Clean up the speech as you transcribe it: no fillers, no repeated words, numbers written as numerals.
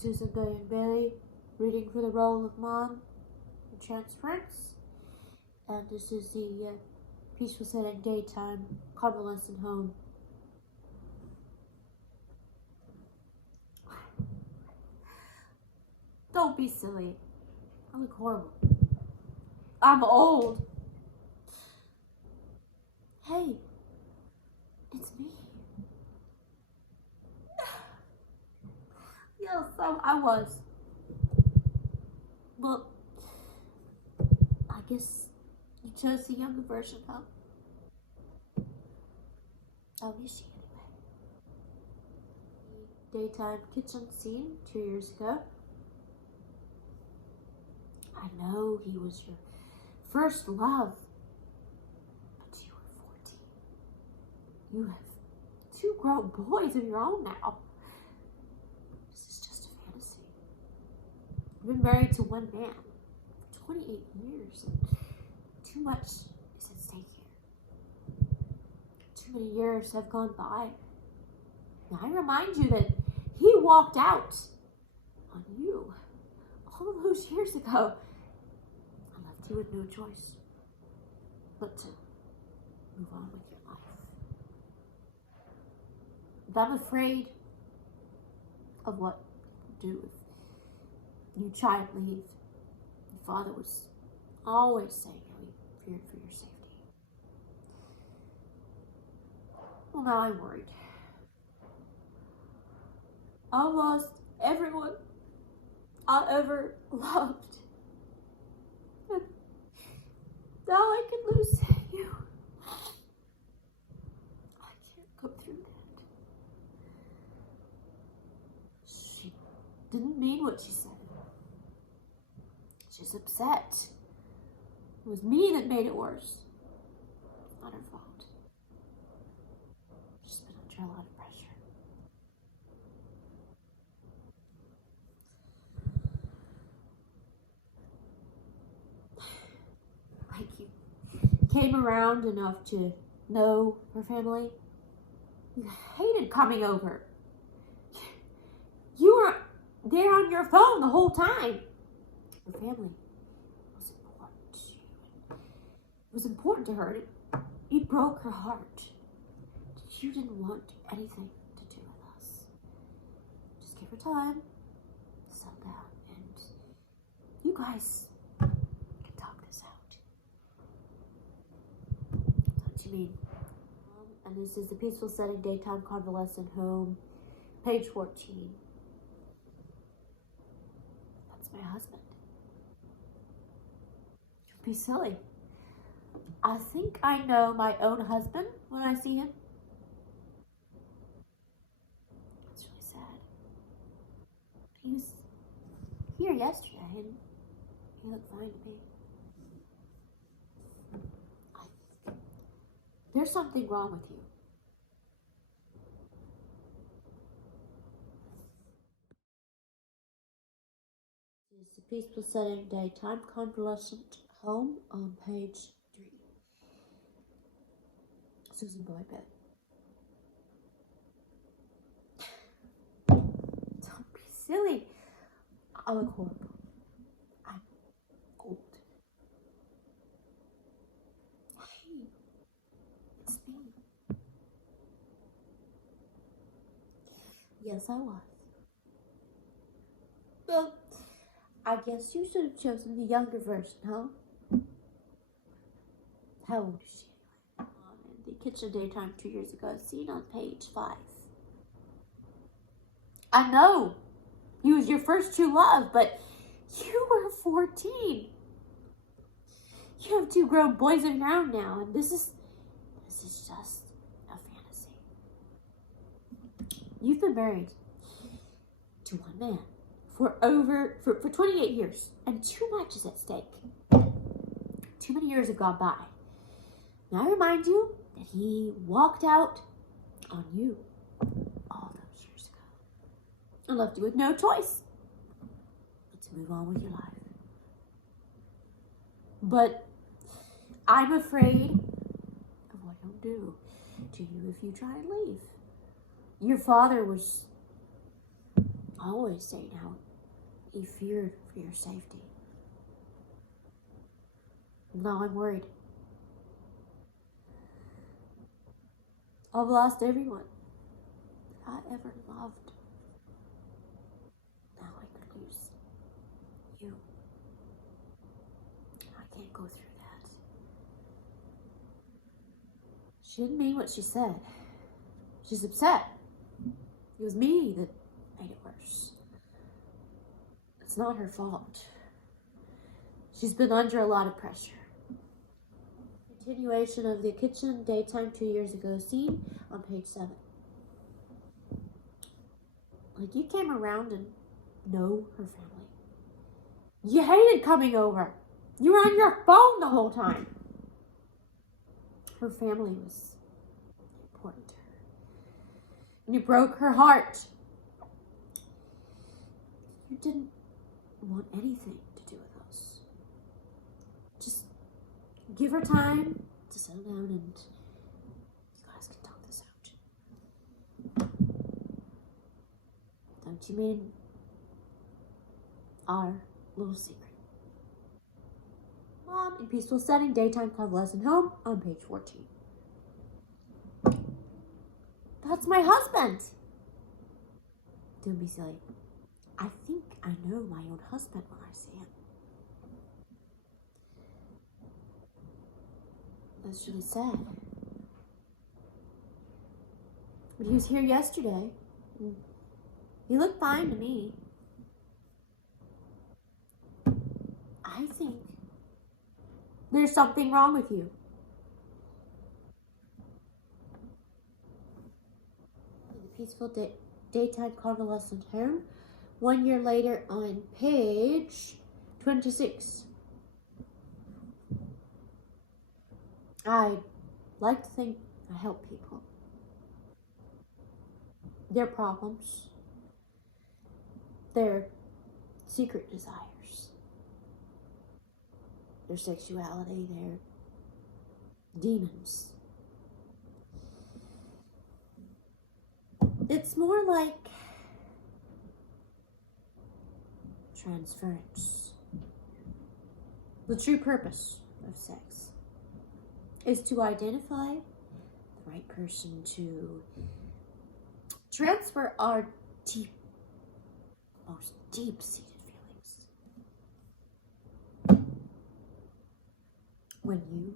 Susan BoYoung Bailey, reading for the role of Mom in Transference. And this is the peaceful setting, daytime, convalescent home. Don't be silly. I look horrible. I'm old. Hey, it's me. Yes, I was. Well, I guess you chose the younger version, huh? I'll miss you anyway. Daytime kitchen scene 2 years ago. I know he was your first love, but you were 14. You have 2 grown boys of your own now. This is just a fantasy. You've been married to one man for 28 years, and too much is at stake here. Too many years have gone by. Now I remind you that he walked out on you all of those years ago. I left you with no choice but to move on with your life. But I'm afraid of what you do if you try and leave. Your father was always saying how he feared for your safety. Well, now I'm worried. I've lost everyone I ever loved. And now I can lose you. I can't go through that. She didn't mean what she said. She's upset. It was me that made it worse. Not her fault. She's been under a lot of pressure. Like you came around enough to know her family. You hated coming over. You were there on your phone the whole time. Her family was important to you. It was important to her. It broke her heart. You didn't want anything to do with us. Just give her time to settle down, and you guys can talk this out. Don't you mean? And this is the peaceful setting, daytime convalescent home, page 14. That's my husband. Don't be silly. I think I know my own husband when I see him. It's really sad. He was here yesterday and he looked fine to me. There's something wrong with you. It's the peaceful setting, daytime convalescent home on page 3. Susan BoYoung Bailey. Don't be silly. I look horrible. I'm old. Hey, it's me. Yes, I was. Well, I guess you should have chosen the younger version, huh? How old is she? In the kitchen daytime 2 years ago, seen on page 5. I know he was your first true love, but you were 14. You have 2 grown boys of your own now, and this is just a fantasy. You've been married to one man for 28 years, and too much is at stake. Too many years have gone by. Now I remind you that he walked out on you all those years ago and left you with no choice but to move on with your life. But I'm afraid of what he'll do to you if you try and leave. Your father was always saying how he feared for your safety. Now I'm worried. I've lost everyone I ever loved. Now I could lose you. I can't go through that. She didn't mean what she said. She's upset. It was me that made it worse. It's not her fault. She's been under a lot of pressure. Continuation of the kitchen daytime 2 years ago scene on page 7. Like, you came around and know her family. You hated coming over. You were on your phone the whole time. Her family was important to her. And it broke her heart. You didn't want anything to do with us. Just give her time to settle down and you guys can talk this out. Don't you mean our little secret? Mom, in peaceful setting, daytime convalescent home on page 14. That's my husband. Don't be silly. I think I know my own husband when I see him. That's really sad. But he was here yesterday. He looked fine to me. I think there's something wrong with you. In the peaceful daytime convalescent home, 1 year later on page 26. I like to think I help people. Their problems, their secret desires, their sexuality, their demons. It's more like transference. The true purpose of sex is to identify the right person to transfer our most deep-seated feelings. When you